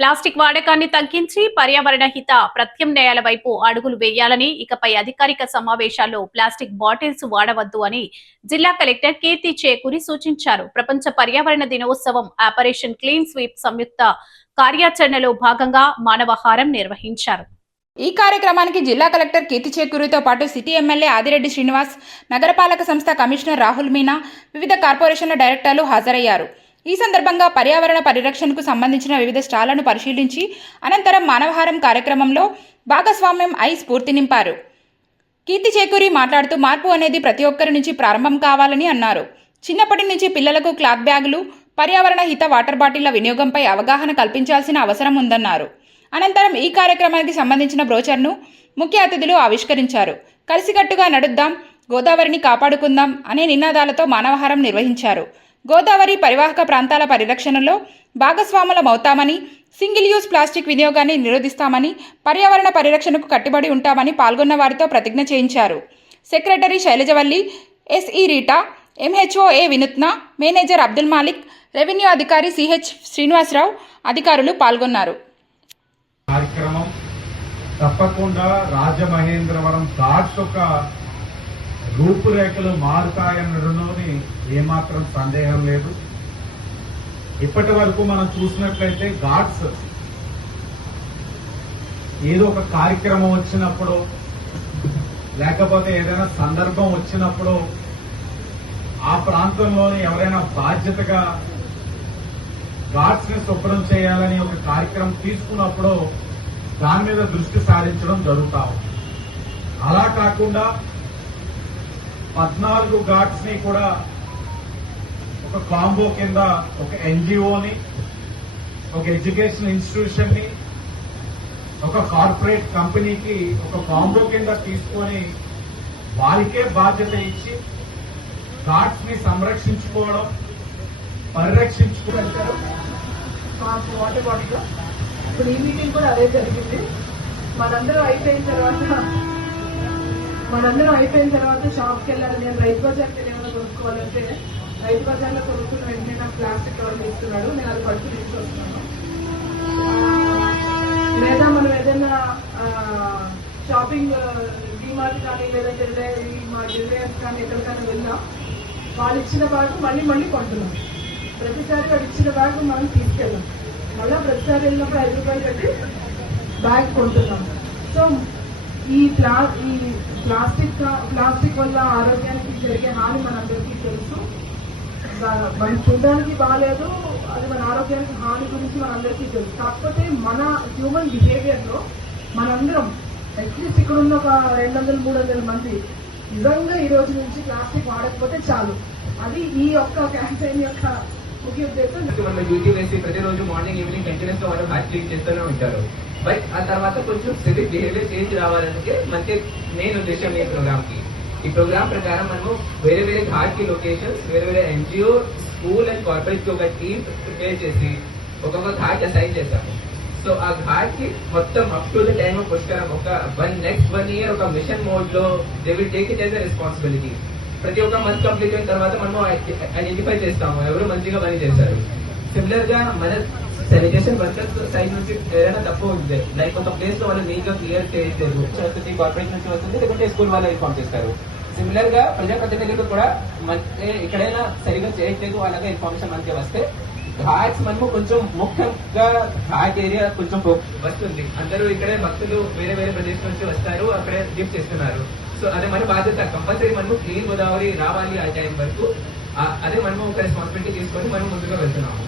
Plastic వాడకాన్ని తగ్గించి పర్యావరణ హిత ప్రత్యామ్నాయాల వైపు అడుగులు వేయాలని, ఇకపై అధికారిక సమావేశాల్లో ప్లాస్టిక్ బాటిల్స్ వాడవద్దు అని జిల్లా కలెక్టర్ కీర్తి చేకూరి సూచించారు. ప్రపంచ పర్యావరణ దినోత్సవం ఆపరేషన్ క్లీన్ స్వీప్ సంయుక్త కార్యాచరణలో భాగంగా మానవహారం నిర్వహించారు. ఈ కార్యక్రమానికి జిల్లా కలెక్టర్ కీర్తి చేకూరితో పాటు సిటీ ఎమ్మెల్యే ఆదిరెడ్డి శ్రీనివాస్, నగరపాలక సంస్థ కమిషనర్ రాహుల్ మీనా, వివిధ కార్పొరేషన్ల డైరెక్టర్లు హాజరయ్యారు. ఈ సందర్భంగా పర్యావరణ పరిరక్షణకు సంబంధించిన వివిధ స్టాళ్లను పరిశీలించి అనంతరం మానవహారం కార్యక్రమంలో భాగస్వామ్యం అయి స్ఫూర్తి నింపారు. కీర్తి చేకూరి మాట్లాడుతూ మార్పు అనేది ప్రతి ఒక్కరి నుంచి ప్రారంభం కావాలని అన్నారు. చిన్నప్పటి నుంచి పిల్లలకు క్లాత్ బ్యాగులు, పర్యావరణ హిత వాటర్ బాటిళ్ల వినియోగంపై అవగాహన కల్పించాల్సిన అవసరం ఉందన్నారు. అనంతరం ఈ కార్యక్రమానికి సంబంధించిన బ్రోచర్ను ముఖ్య అతిథులు ఆవిష్కరించారు. కలిసికట్టుగా నడుద్దాం, గోదావరిని కాపాడుకుందాం అనే నినాదాలతో మానవహారం నిర్వహించారు. గోదావరి పరివాహక ప్రాంతాల పరిరక్షణలో భాగస్వాములమవుతామని, సింగిల్ యూజ్ ప్లాస్టిక్ వినియోగాన్ని నిరోధిస్తామని, పర్యావరణ పరిరక్షణకు కట్టుబడి ఉంటామని పాల్గొన్న వారితో ప్రతిజ్ఞ చేయించారు. సెక్రటరీ శైలజవల్లి, ఎస్ఈ రీటా, ఎంహెచ్ఓ ఏ వినూత్న, మేనేజర్ అబ్దుల్ మాలిక్, రెవెన్యూ అధికారి సిహెచ్ శ్రీనివాసరావు అధికారులు పాల్గొన్నారు. కార్యక్రమం తప్పకుండా రాజమహేంద్రవరం ఘాట్స్ ఒక రూపురేఖలు మారుతాయనడంలోని ఏమాత్రం సందేహం లేదు. ఇప్పటి వరకు మనం చూసినట్లయితే ఘాట్స్ ఏదో ఒక కార్యక్రమం వచ్చినప్పుడు, లేకపోతే ఏదైనా సందర్భం వచ్చినప్పుడు ఆ ప్రాంతంలోని ఎవరైనా బాధ్యతగా ఘాట్స్ ని శుభ్రం చేయాలని ఒక కార్యక్రమం తీసుకున్నప్పుడు దాని మీద దృష్టి సారించడం జరుగుతా ఉంది. అలా కాకుండా 14 ఘాట్స్ ని కూడా ఒక కాంబో కింద ఒక ఎన్జిఓని, ఒక ఎడ్యుకేషన్ ఇన్స్టిట్యూషన్ ని, ఒక కార్పొరేట్ కంపెనీకి ఒక కాంబో కింద తీసుకొని వారికే బాధ్యత ఇచ్చి ఘాట్స్ ని సంరక్షించుకోవడం, పరిరక్షించుకుంటారు. వాటర్ బాటిల్ ఇప్పుడు ఈ మీటింగ్ కూడా అదే జరిగింది. మనందరం అయిపోయిన తర్వాత షాప్కి వెళ్ళాలి. నేను రైతు బజార్కి ఏమైనా కొనుక్కోవాలంటే రైతు బజార్లో కొనుక్కున్న వెంటనే నాకు ప్లాస్టిక్ కవర్ ఇస్తున్నాడు. నేను అది పట్టుకుని తీసుకొస్తున్నాను. లేదా మనం ఏదైనా షాపింగ్ డిమార్ట్ కానీ లేదంటే రిలయన్స్ కానీ ఎక్కడికైనా వెళ్ళాం, వాళ్ళు ఇచ్చిన బ్యాగ్ మళ్ళీ కొంటున్నాం. ప్రతిసారి వాడు ఇచ్చిన బ్యాగ్ మనం తీసుకెళ్ళాం. మళ్ళీ ప్రతిసారి వెళ్ళినప్పుడు 5 రూపాయలు కట్టి బ్యాగ్ కొంటున్నాం. సో ఈ ప్లాస్టిక్ వల్ల ఆరోగ్యానికి జరిగే హాని మనందరికీ తెలుసు. మనం చూడడానికి బాగాలేదు, అది మన ఆరోగ్యానికి హాని గురించి మనందరికీ తెలుసు. కాకపోతే మన హ్యూమన్ బిహేవియర్ లో మనందరం అట్లీస్ట్ ఇక్కడ ఉన్న ఒక 200-300 మంది నిజంగా ఈ రోజు నుంచి ప్లాస్టిక్ వాడకపోతే చాలు. అది ఈ యొక్క క్యాంపెయిన్ యొక్క ముఖ్య ఉద్దేశం. మనం డ్యూటీ వేసి ప్రతిరోజు మార్నింగ్ ఈవినింగ్ కంటిన్యూస్ గా వాళ్ళు బ్యాచ్ క్లీన్ చేస్తూనే ఉంటారు. బట్ ఆ తర్వాత కొంచెం సివిక్ బిహేవియర్ చేంజ్ రావాలంటే మనకి మెయిన్ ఉద్దేశం ఈ ప్రోగ్రామ్ కి. ఈ ప్రోగ్రామ్ ప్రకారం మనము వేరే ఘాట్ కి లొకేషన్స్, వేరే ఎన్జిఓ, స్కూల్ అండ్ కార్పొరేట్ కి ఒక టీమ్ ప్రిపేర్ చేసి ఒక్కొక్క ఘాట్ అసైన్ చేశాము. సో ఆ ఘాట్ కి మొత్తం up to the time of Pushkaram ఒక నెక్స్ట్ 1 year ఒక మిషన్ మోడ్ లో they will take it as a responsibility. ప్రతి ఒక్క మంత్ కంప్లీట్ అయిన తర్వాత మనము ఐడెంటిఫై చేస్తాము ఎవరు మంచిగా పని చేశారు. సిమిలర్ గా మన శానిటేషన్ వర్కర్స్ సైడ్ నుంచి ఏదైనా తప్పు ఉంది, లైక్ ఒక ప్లేస్ లో వాళ్ళు నీట్ గా క్లియర్ చేయలేదు, కార్పొరేట్ నుంచి వస్తుంది, లేకుంటే స్కూల్ వాళ్ళు ఇన్ఫార్మ్ చేస్తారు. సిమిలర్ గా ప్రజాప్రతినిధులు కూడా ఎక్కడైనా సరిగా చేయట్లేదు అలాగే ఇన్ఫర్మేషన్ మనకి వస్తే ఘాట్స్ మనము కొంచెం ముఖ్యంగా ఘాట్ ఏరియా కొంచెం వస్తుంది. అందరూ ఇక్కడే భక్తులు వేరే ప్రదేశం నుంచి వస్తారు, అక్కడే గిఫ్ట్ చేస్తున్నారు. సో అదే మన బాధ్యత. కంపల్సరీ మనము క్లీన్ గోదావరి రావాలి ఆ టైం వరకు. అదే మనము ఒక రెస్పాన్సిబిలిటీ తీసుకొని మనం ముందుగా వెళ్తున్నాము.